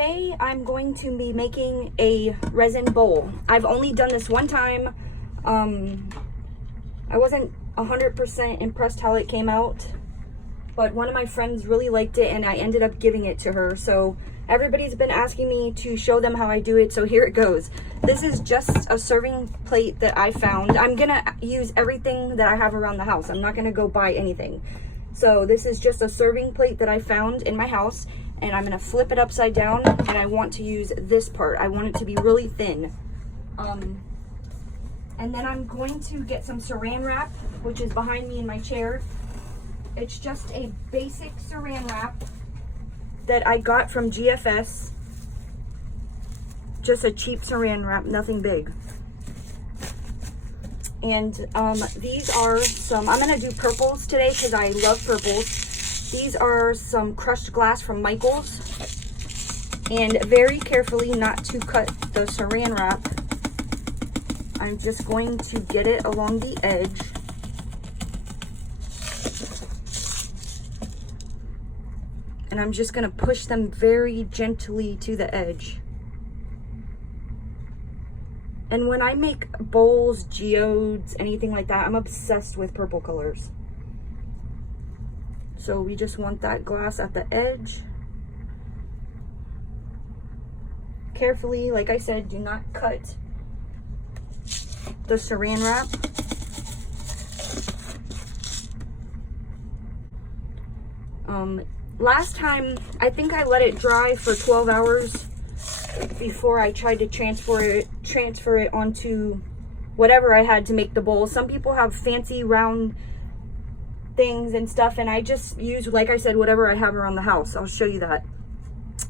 today I'm going to be making a resin bowl. I've only done this one time. I wasn't 100% impressed how it came out, but one of my friends really liked it and I ended up giving it to her. So everybody's been asking me to show them how I do it, so here it goes. This is just a serving plate that I found. I'm gonna use everything that I have around the house. I'm not gonna go buy anything. So this is just a serving plate that I found in my house, and I'm gonna flip it upside down, and I want to use this part. I want it to be really thin. And then I'm going to get some saran wrap, which is behind me in my chair. It's just a basic saran wrap that I got from GFS. Just a cheap saran wrap, nothing big. And these are some, I'm gonna do purples today because I love purples. These are some crushed glass from Michael's. And very carefully, not to cut the saran wrap, I'm just going to get it along the edge. And I'm just gonna push them very gently to the edge. And when I make bowls, geodes, anything like that, I'm obsessed with purple colors. So we just want that glass at the edge. Carefully, like I said, do not cut the saran wrap. Last time, I think I let it dry for 12 hours before I tried to transfer it onto whatever I had to make the bowl. Some people have fancy round things and stuff, and I just use, like I said, whatever I have around the house. I'll show you that.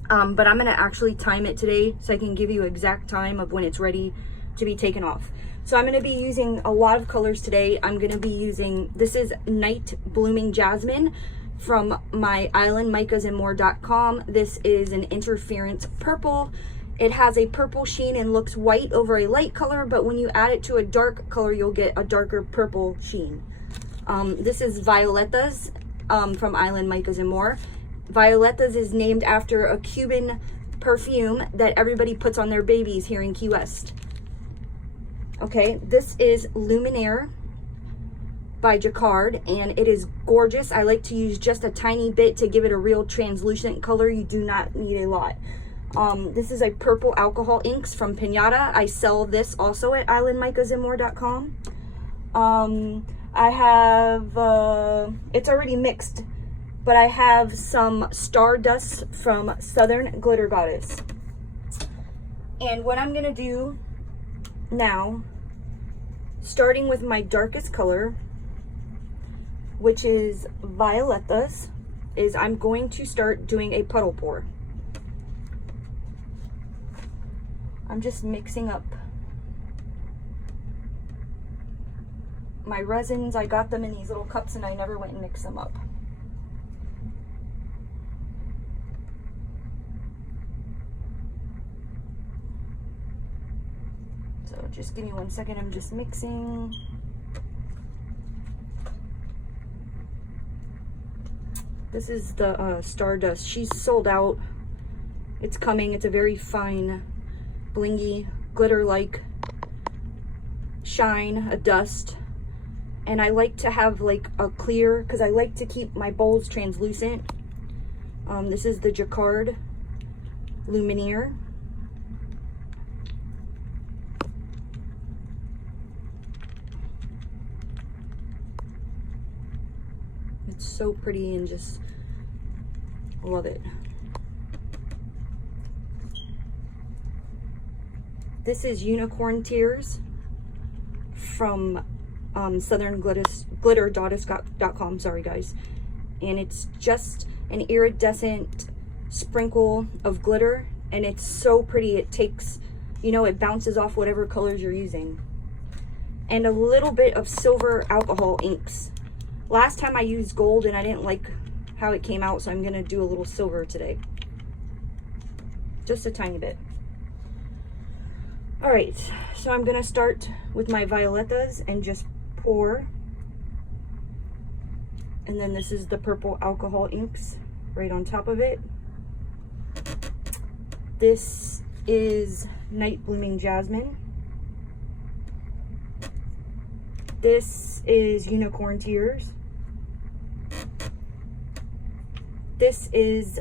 But I'm gonna actually time it today so I can give you exact time of when it's ready to be taken off. So I'm gonna be using a lot of colors today. I'm gonna be using, this is Night Blooming Jasmine from my islandmicasandmore.com. This is an interference purple. It has a purple sheen and looks white over a light color, but when you add it to a dark color, you'll get a darker purple sheen. This is Violetas from Island Micas and More. Violetas is named after a Cuban perfume that everybody puts on their babies here in Key West. Okay, this is Lumiere by Jacquard, and it is gorgeous. I like to use just a tiny bit to give it a real translucent color. You do not need a lot. This is a purple alcohol inks from Piñata. I sell this also at islandmicasandmore.com. I have, it's already mixed, but I have some Stardust from Southern Glitter Goddess. And what I'm gonna do now, starting with my darkest color, which is Violetas, is I'm going to start doing a puddle pour. I'm just mixing up my resins. I got them in these little cups and I never went and mixed them up. So just give me 1 second, I'm just mixing. This is the Stardust. She's sold out. It's coming. It's a very fine, blingy, glitter-like shine, a dust. And I like to have like a clear, because I like to keep my bowls translucent. This is the Jacquard Lumiere. It's so pretty and just love it. This is Unicorn Tears from southernglitter.com, sorry guys. And it's just an iridescent sprinkle of glitter, and it's so pretty. It takes, you know, it bounces off whatever colors you're using. And a little bit of silver alcohol inks. Last time I used gold and I didn't like how it came out, so I'm gonna do a little silver today. Just a tiny bit. All right, so I'm gonna start with my Violetas and just pour. And then this is the purple alcohol inks right on top of it. This is night blooming jasmine. This is unicorn tears. This is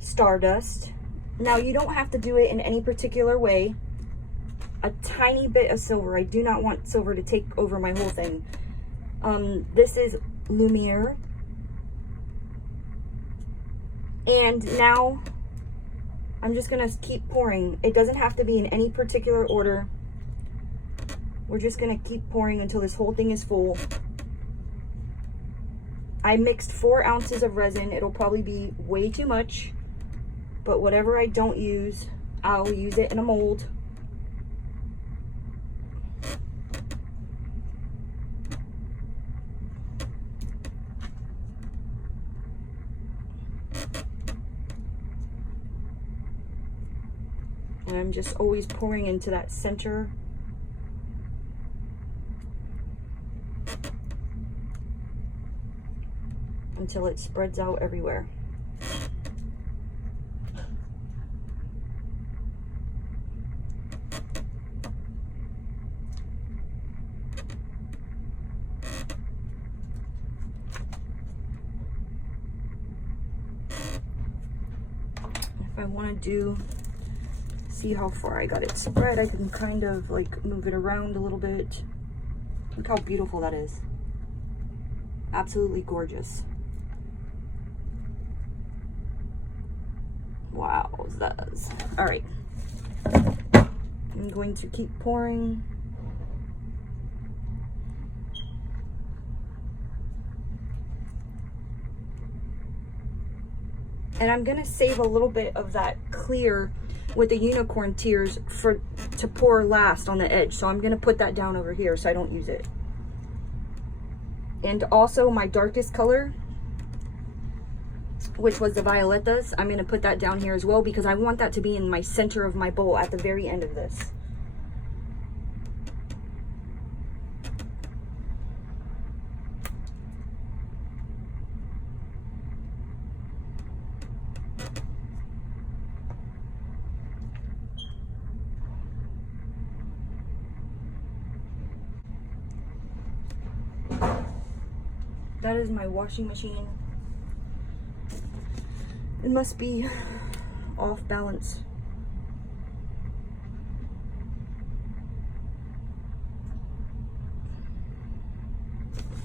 Stardust. Now you don't have to do it in any particular way. A tiny bit of silver. I do not want silver to take over my whole thing. This is Lumiere. And now I'm just gonna keep pouring. It doesn't have to be in any particular order. We're just gonna keep pouring until this whole thing is full. I mixed 4 ounces of resin. It'll probably be way too much, but whatever I don't use, I'll use it in a mold. And I'm just always pouring into that center. Until it spreads out everywhere. If I want to see how far I got it spread, I can kind of like move it around a little bit. Look how beautiful that is. Absolutely gorgeous. Wow, that's all right. I'm going to keep pouring. And I'm gonna save a little bit of that clear with the unicorn tears to pour last on the edge. So I'm gonna put that down over here so I don't use it. And also my darkest color, which was the Violetas, I'm going to put that down here as well because I want that to be in my center of my bowl at the very end of this. That is my washing machine. It must be off balance.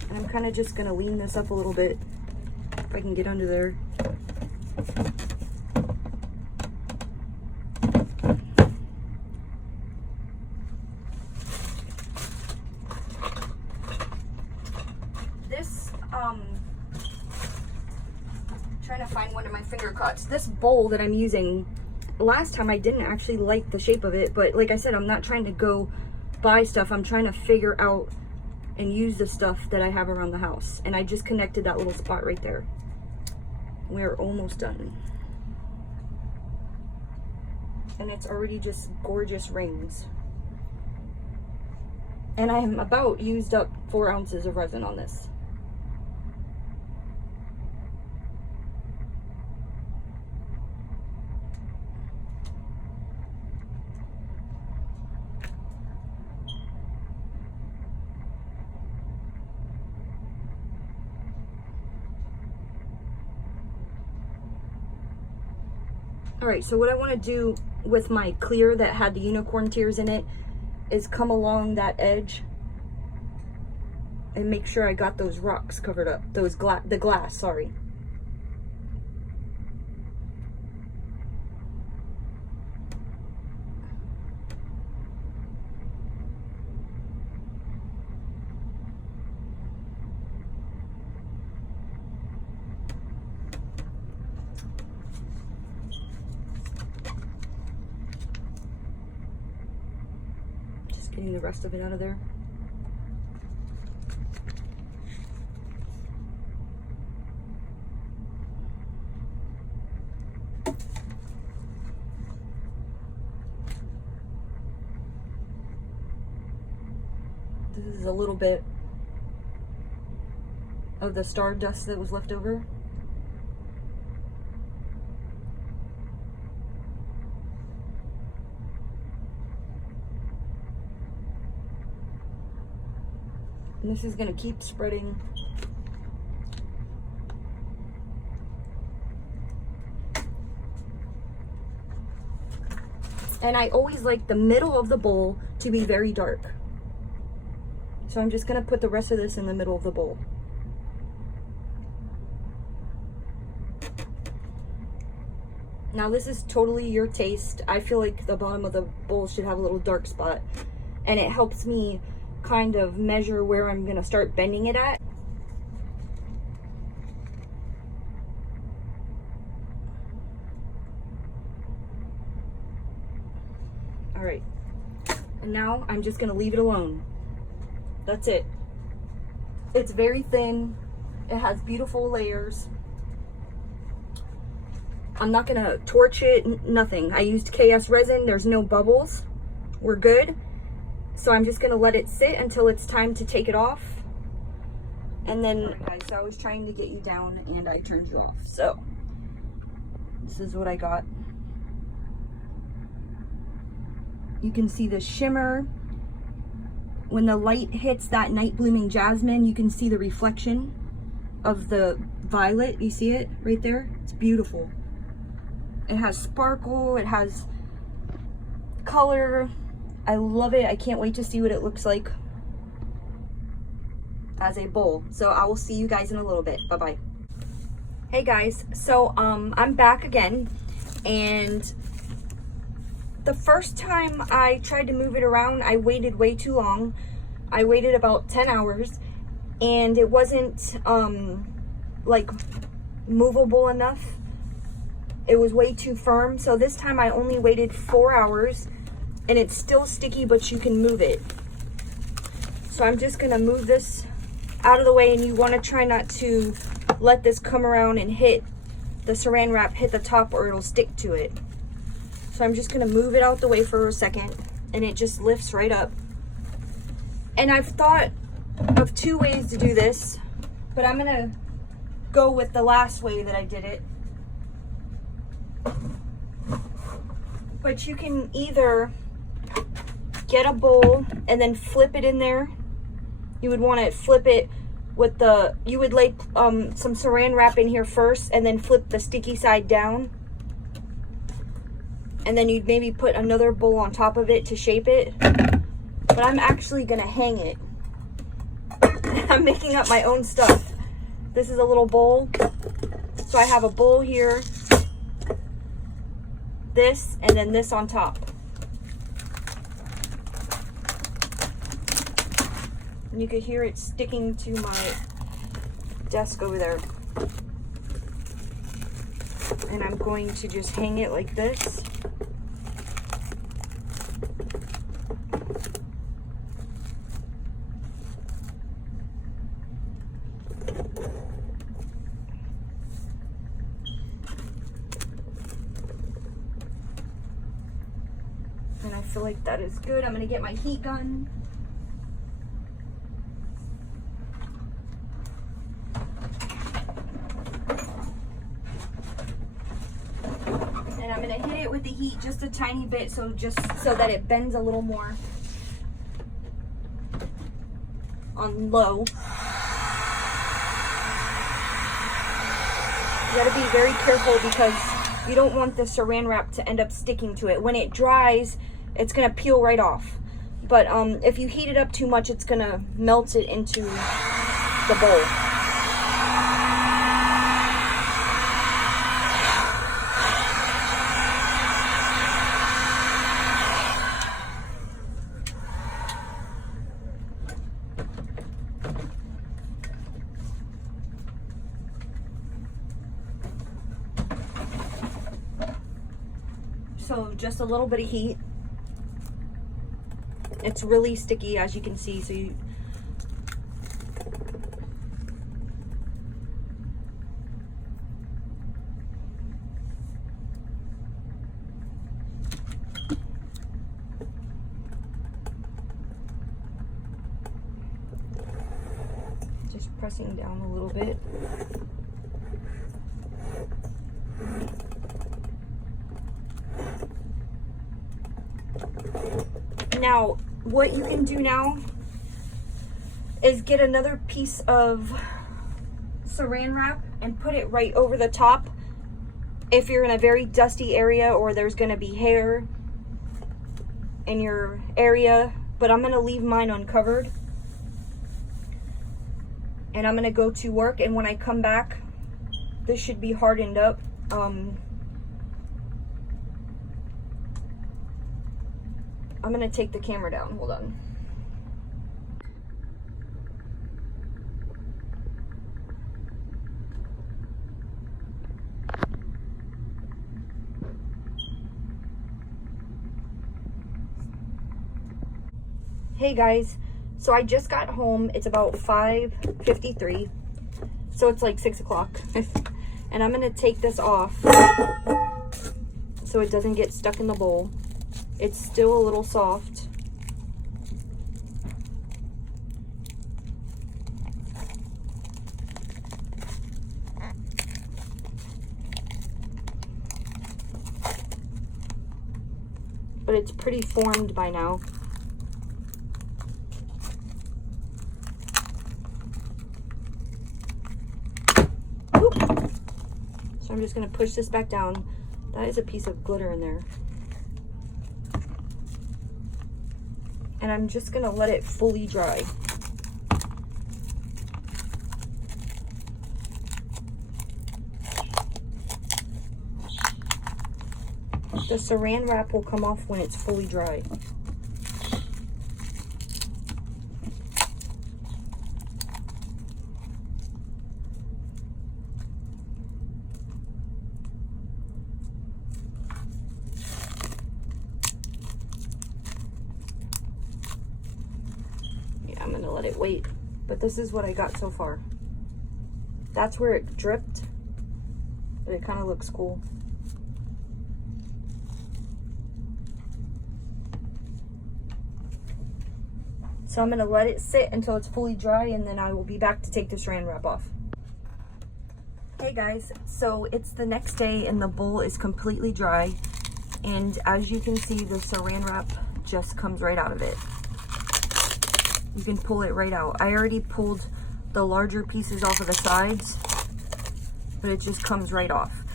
And I'm kind of just gonna lean this up a little bit if I can get under there. This, trying to find one of my finger cuts. This bowl that I'm using, last time I didn't actually like the shape of it, but like I said, I'm not trying to go buy stuff. I'm trying to figure out and use the stuff that I have around the house. And I just connected that little spot right there. We're almost done. And it's already just gorgeous rings. And I am about used up 4 ounces of resin on this. All right, so what I want to do with my clear that had the unicorn tears in it is come along that edge and make sure I got those rocks covered up, the glass, sorry. Getting the rest of it out of there. This is a little bit of the Stardust that was left over. And this is gonna keep spreading. And I always like the middle of the bowl to be very dark. So I'm just gonna put the rest of this in the middle of the bowl. Now this is totally your taste. I feel like the bottom of the bowl should have a little dark spot, and it helps me kind of measure where I'm gonna start bending it at. All right, and now I'm just gonna leave it alone. That's it. It's very thin. It has beautiful layers. I'm not gonna torch it, nothing. I used KSRESIN, there's no bubbles. We're good. So I'm just gonna let it sit until it's time to take it off. And then, right, guys, so I was trying to get you down and I turned you off. So this is what I got. You can see the shimmer. When the light hits that night blooming jasmine, you can see the reflection of the violet. You see it right there? It's beautiful. It has sparkle, it has color. I love it. I can't wait to see what it looks like as a bowl. So I will see you guys in a little bit. Bye-bye. Hey guys, so I'm back again, and the first time I tried to move it around, I waited way too long. I waited about 10 hours and it wasn't like movable enough. It was way too firm. So this time I only waited 4 hours and it's still sticky, but you can move it. So I'm just gonna move this out of the way, and you wanna try not to let this come around and hit the saran wrap, hit the top, or it'll stick to it. So I'm just gonna move it out the way for a second, and it just lifts right up. And I've thought of 2 ways to do this, but I'm gonna go with the last way that I did it. But you can either get a bowl and then flip it in there. You would want to flip it with the, you would lay some saran wrap in here first and then flip the sticky side down. And then you'd maybe put another bowl on top of it to shape it. But I'm actually gonna hang it. I'm making up my own stuff. This is a little bowl. So I have a bowl here, this, and then this on top. And you could hear it sticking to my desk over there. And I'm going to just hang it like this. And I feel like that is good. I'm gonna get my heat gun. And I'm gonna hit it with the heat just a tiny bit, so just so that it bends a little more on low. You gotta be very careful because you don't want the saran wrap to end up sticking to it. When it dries, it's gonna peel right off. But if you heat it up too much, it's gonna melt it into the bowl. So just a little bit of heat. It's really sticky, as you can see, so you just pressing down a little bit. Now, what you can do now is get another piece of saran wrap and put it right over the top if you're in a very dusty area or there's going to be hair in your area. But I'm going to leave mine uncovered. And I'm going to go to work, and when I come back, this should be hardened up. I'm going to take the camera down. Hold on. Hey guys, so I just got home. It's about 5:53, so it's like 6 o'clock. And I'm gonna take this off so it doesn't get stuck in the bowl. It's still a little soft. But it's pretty formed by now. So I'm just going to push this back down. That is a piece of glitter in there. And I'm just going to let it fully dry. The saran wrap will come off when it's fully dry. Yeah, I'm gonna let it wait, but this is what I got so far. That's where it dripped, but it kind of looks cool. So I'm going to let it sit until it's fully dry, and then I will be back to take the saran wrap off. Hey guys, so it's the next day and the bowl is completely dry. And as you can see, the saran wrap just comes right out of it. You can pull it right out. I already pulled the larger pieces off of the sides, but it just comes right off.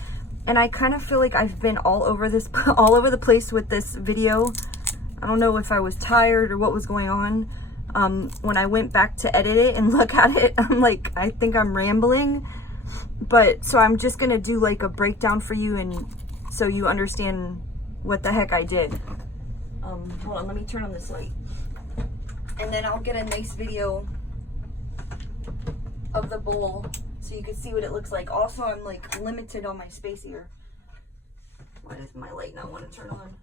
And I kind of feel like I've been all over the place with this video. I don't know if I was tired or what was going on. When I went back to edit it and look at it, I'm like, I think I'm rambling. But so I'm just gonna do like a breakdown for you, and so you understand what the heck I did. Hold on, let me turn on this light. And then I'll get a nice video of the bowl so you can see what it looks like. Also, I'm like limited on my space here. Why does my light not want to turn on?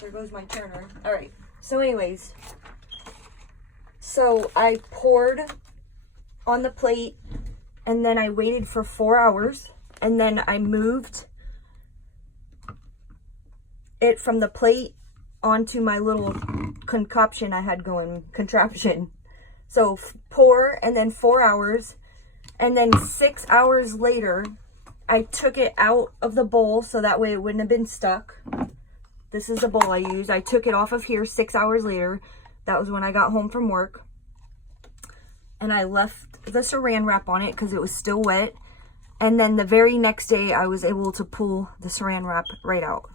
There goes my turner. All right. So anyways, so I poured on the plate, and then I waited for 4 hours, and then I moved it from the plate onto my little concoction I had going, contraption. So pour, and then 4 hours, and then 6 hours later, I took it out of the bowl so that way it wouldn't have been stuck. This is the bowl I used. I took it off of here 6 hours later. That was when I got home from work. And I left the saran wrap on it because it was still wet. And then the very next day, I was able to pull the saran wrap right out.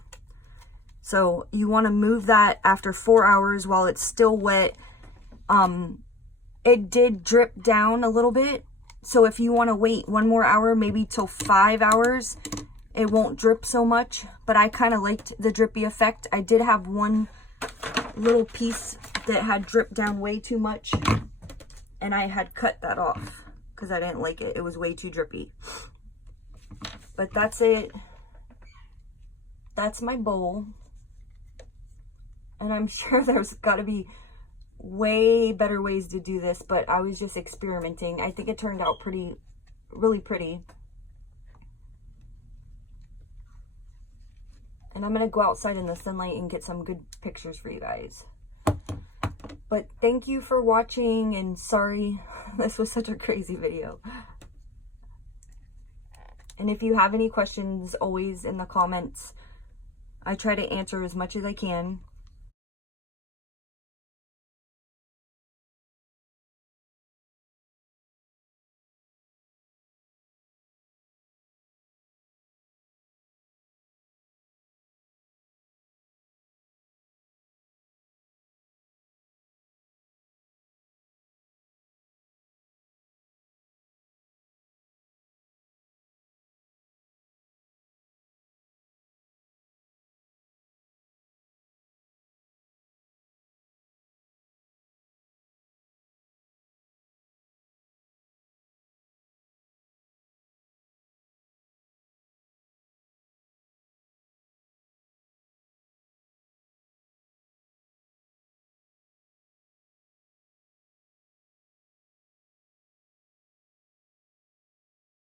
So you want to move that after 4 hours while it's still wet. It did drip down a little bit. So if you want to wait 1 more hour, maybe till 5 hours, it won't drip so much. But I kind of liked the drippy effect. I did have one little piece that had dripped down way too much, and I had cut that off because I didn't like it. It was way too drippy. But that's it. That's my bowl. And I'm sure there's got to be way better ways to do this, but I was just experimenting. I think it turned out really pretty. And I'm going to go outside in the sunlight and get some good pictures for you guys. But thank you for watching, and sorry this was such a crazy video. And if you have any questions, always in the comments. I try to answer as much as I can.